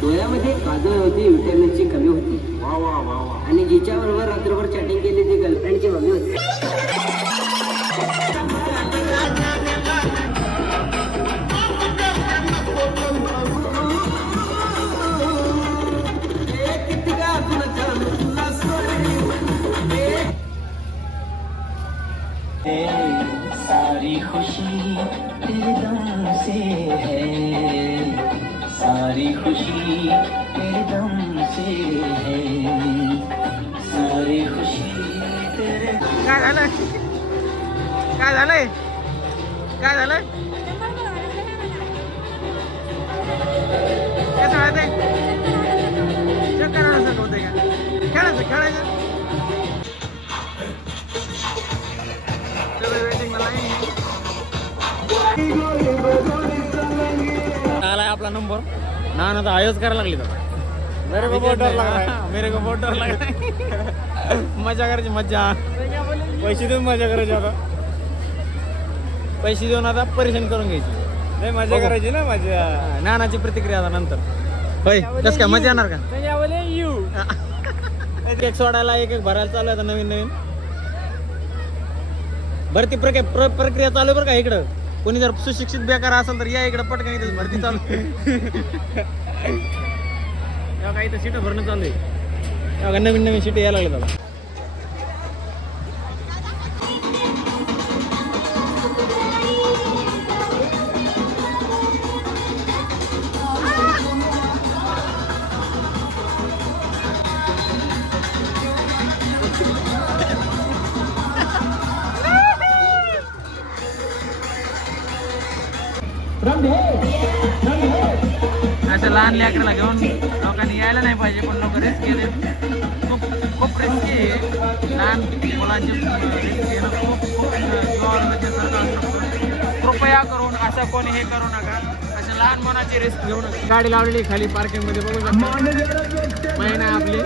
डोळ्यामध्ये काजळ होती, विटॅमिनची कमी होती आणि जिच्याबरोबर रात्रभर चॅटिंग केली ती गर्लफ्रेंडची मम्मी होती. सारी खुशी तेरे दम से है, सारी खुशी तेरे दम से है, सारी खुशी तेरे. काय झालंय? काय झालंय? काय झालंय? कसं वाटतंय? चक्कर आल्यासारखं होतंय का? खेळायचं आलाय आपला नंबर. ना ना तर आयोज करायला लागली तर मेरे को बहुत डर लग रहा है. मजा करायची मजा. पैसे देऊन मजा करायची. आता पैसे देऊन आता परेशान करून घ्यायची. नाही मजा करायची ना. मजा नानाची प्रतिक्रिया आता नंतर. होय कस काय मजा येणार का? एक सोडायला एक भरायला चालू आहे आता नवीन. भरती प्रक्रिया चालू आहे बरं का इकडं. कोणी जर सुशिक्षित बेकार असेल तर या इकडे पटकन इथे भरती चालू काही तर सीट भरणं चालू आहे. नवीन सीट यायला लागले त्याला. असं लहान लेकराला घेऊन लोकांनी यायला नाही पाहिजे. पण लोक रिस्क घेते. खूप रिस्की आहे. लहान मुलांची रिस्क घेणं खूप जीवावर सरकार. कृपया करून असं कोणी हे करू नका. असं लहान मुलांची रिस्क घेऊन. गाडी लावलेली खाली पार्किंग मध्ये बघू शकता. महिना आपली